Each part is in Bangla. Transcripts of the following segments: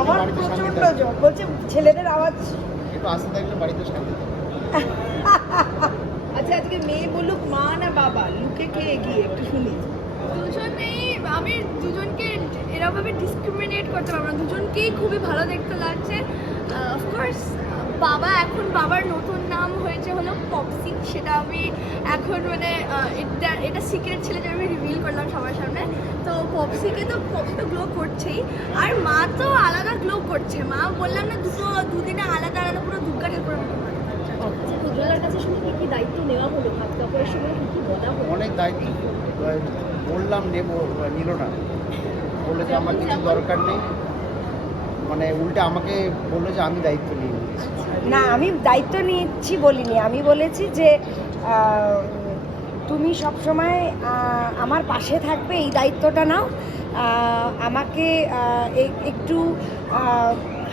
আমার প্রচণ্ড জোর বলছে ছেলেদের আওয়াজ। একটু আসতে থাকলে বাড়িতে শান্তি আচ্ছা আজকে মেয়ে বলুক মা না বাবা লুকে কে এগিয়ে? একটু শুনি। দুজনেই আমি দুজনকে এরকমভাবে ডিসক্রিমিনেট করতে পারব না। দুজনকেই খুবই ভালো দেখতে লাগছে। অফকোর্স বাবা এখন বাবার নতুন নাম হয়েছে হলো পপসি। সেটা আমি এখন মানে এটা এটা সিক্রেট ছিল যে আমি রিভিল করলাম সবার সামনে। তো পপসিকে তো পপসি তো গ্লো করছেই। আর মা তো আলাদা গ্লো করছে। মা বললাম না দুটো দুদিনে আলাদা আলাদা পুরো দুর্গা ঠাকুরের আচ্ছা কাছে শুনে কি কি দায়িত্ব নেওয়া হলো? হাত কাপড়ের সময় কি কি বলা হলো? অনেক দায়িত্ব। বললাম নেব নিল না। বললে তো আমার কিছু দরকার নেই। মানে উল্টে আমাকে বলল যে আমি দায়িত্ব নিয়ে নিয়েছি। না, আমি দায়িত্ব নিচ্ছি বলিনি। আমি বলেছি যে তুমি সবসময় আমার পাশে থাকবে, এই দায়িত্বটা নাও। আমাকে একটু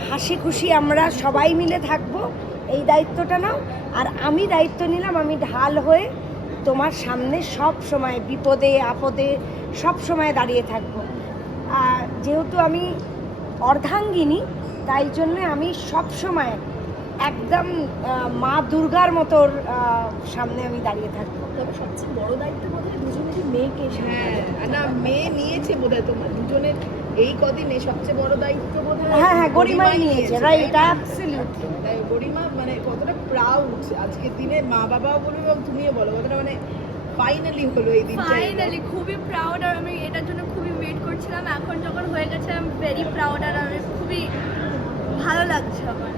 হাসি খুশি আমরা সবাই মিলে থাকব, এই দায়িত্বটা নাও। আর আমি দায়িত্ব নিলাম, আমি ঢাল হয়ে তোমার সামনে সব সময় বিপদে, আপদে সব সময় দাঁড়িয়ে থাকব। যেহেতু আমি অর্ধাঙ্গিনী তাই জন্য আমি সব সময় একদম মা দুর্গার মতোর সামনে আমি দাঁড়িয়ে থাকব। তবে সবচেয়ে বড় দায়িত্ব বোধ হয় দুজনেরই মেয়েকে হ্যাঁ না মেয়ে নিয়েছে বোধহয় তোমার। দুজনের এই কদিনে সবচেয়ে বড় দায়িত্ব বোধহয় হ্যাঁ হ্যাঁ গরিমাই নিয়েছে তাই রাইট? অ্যাবসলিউটলি তাই গরিমা মানে কতটা প্রাউড আজকের দিনে মা বাবাও বলবে এবং তুমিও বলো। কতটা মানে ফাইনালি হলো এই দিনটা ফাইনালি খুবই প্রাউড আর আমি এটার জন্য খুবই ওয়েট করছিলাম। এখন যখন হয়ে গেছে আমি ভেরি প্রাউড আর আমি খুবই ভালো লাগছে আমার।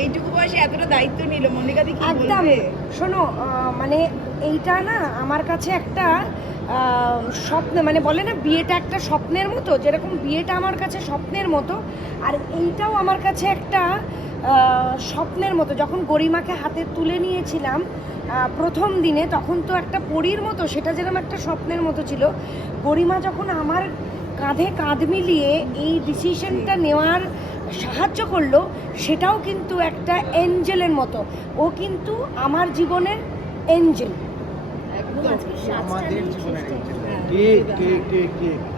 এইটুকু বয়সে এতটা দায়িত্ব নিল। মল্লিকাদি কি একদম। বলবে? শোনো মানে এইটা না আমার কাছে একটা স্বপ্ন মানে বলে না, বিয়েটা একটা স্বপ্নের মতো, যেরকম বিয়েটা আমার কাছে স্বপ্নের মতো, আর এইটাও আমার কাছে একটা স্বপ্নের মতো। যখন গরিমাকে হাতে তুলে নিয়েছিলাম প্রথম দিনে, তখন তো একটা পরীর মতো, সেটা যেরকম একটা স্বপ্নের মতো ছিল। গরিমা যখন আমার কাঁধে কাঁধ মিলিয়ে এই ডিসিশনটা নেওয়ার সাহায্য করল, সেটাও কিন্তু একটা এঞ্জেলের মতো। ও কিন্তু আমার জীবনের এঞ্জেল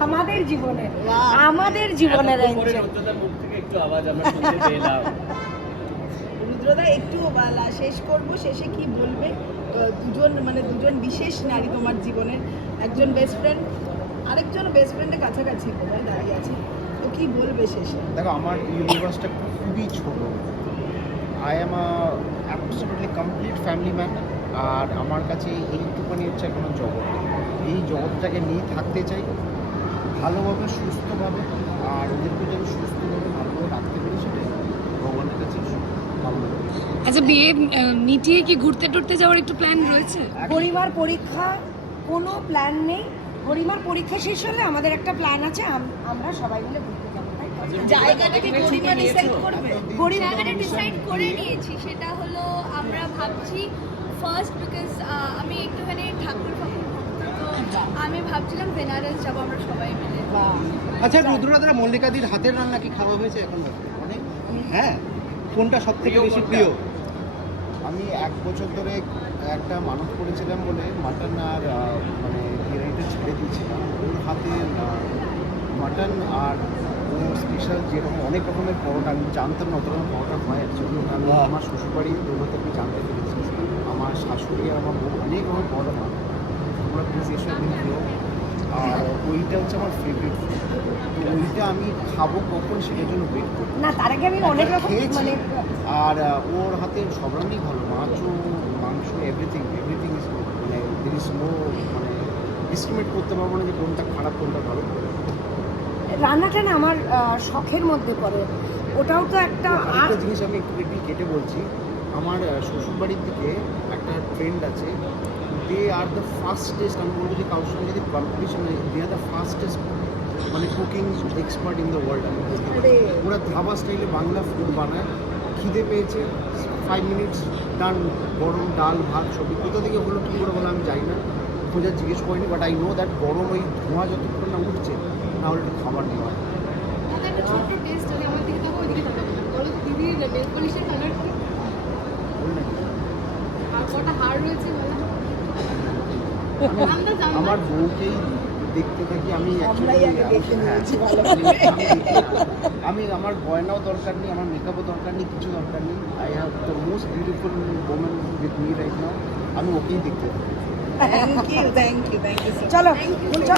আমাদের জীবনের আমাদের জীবনের একটু আওয়াজ আমরা শুনতে পেলাম। রুদ্রদা একটু বালা শেষ করব। শেষে কি বলবে? দুজন মানে দুজন বিশেষ নারী তোমার জীবনের একজন বেস্ট ফ্রেন্ড আরেকজন বেস্ট ফ্রেন্ডের কাছাকাছি বোধহয় দাঁড়িয়ে আছে? তো কি বলবে শেষে? দেখো আমার ইউনিভার্সটা খুবই ছোট। I am a absolutely complete family man আর আমার কাছে এইটুকুনি হচ্ছে এখনও জগৎ এই জগৎটাকে নিয়ে থাকতে চাই ভালোভাবে সুস্থভাবে আর ওদেরকে যদি সুস্থভাবে ভালোভাবে রাখতে পারি সেটাই ভগবানের কাছে আচ্ছা বিয়ে মিটিয়ে কি ঘুরতে টুরতে যাওয়ার একটু প্ল্যান রয়েছে? পরিবার পরীক্ষা কোনো প্ল্যান নেই। গরিমার পরীক্ষা শেষ হলে আমাদের একটা প্ল্যান আছে আমরা সবাই মিলে ঘুরতে যাব তাই জায়গাটা কি গরিমা ডিসাইড করবে? গরিমা জায়গাটা ডিসাইড করে নিয়েছি সেটা হলো আমরা ভাবছি ফার্স্ট বিকজ আমি একটুখানি ঠাকুর ফাকুর ভক্ত তো আমি ভাবছিলাম বেনারস যাব আমরা সবাই মিলে। আচ্ছা রুদ্রদাদা মল্লিকাদির হাতের রান্না কি খাওয়া হয়েছে এখন অনেক হ্যাঁ কোনটা সব থেকে বেশি প্রিয়? আমি এক বছর ধরে একটা মানব করেছিলাম বলে মাটন আর মানে বিরিয়ানিটা ছেড়ে দিয়েছিলাম। ওর হাতে মাটন আর ও স্পেশাল যেরকম অনেক রকমের পরোটা আমি জানতাম না অত রকম পরোটা হয় অ্যাকচুয়ালি আমি। আমার শ্বশুরবাড়ি দৌলতে আমি জানতে পেরেছি। আমার শাশুড়ি আর আমার বউ অনেক আমার বড় বানায় তোমরা প্লিজ এসে একদিন খেও আর ওইটা হচ্ছে আমার ফেভারিট তো ওইটা আমি খাব কখন সেটার জন্য ওয়েট করি না তার আগে আমি অনেক রকম মানে আর ওর হাতে সব রান্নাই ভালো। মাছও মাংস এভরিথিং এভরিথিং ইজ মানে দের ইজ নো মানে ডিসক্রিমিনেট করতে পারব না যে কোনটা খারাপ কোনটা ভালো। রান্নাটা না আমার শখের মধ্যে পড়ে। ওটাও তো একটা আরেকটা জিনিস আমি একটু কেটে বলছি। আমার শ্বশুরবাড়ির দিকে একটা ট্রেন্ড আছে দে আর দ্য ফাস্টেস্ট আমি বলব যে কারোর সঙ্গে যদি competition they are the fastest মানে cooking expert in the world আমি বলতে পারি। ওরা ধাবা স্টাইলে বাংলা ফুড বানায় খিদে পেয়েছে ফাইভ মিনিটস ডান গরম ডাল ভাত সবই কোথা থেকে হলো কী করে বলে আমি জানি না খোঁজা জিজ্ঞেস করিনি বাট আই নো দ্যাট গরম ওই ধোঁয়া যতক্ষণ না উঠছে না হলে একটু খাবার নেওয়া হয়। কালার আমার আন্দাজ বউকেই দেখতে থাকি আমি আমরাই actually- আগে দেখে হ্যাঁ, নিয়েছি ভালো আমি- আমি দেখতে- আমি আমার গয়নাও দরকার নেই আমার মেকআপও দরকার নেই কিছু দরকার নেই। I have the most beautiful women with me right now আমি ওকেই দেখতে থাকি। Thank you thank you thank you চলো চলো।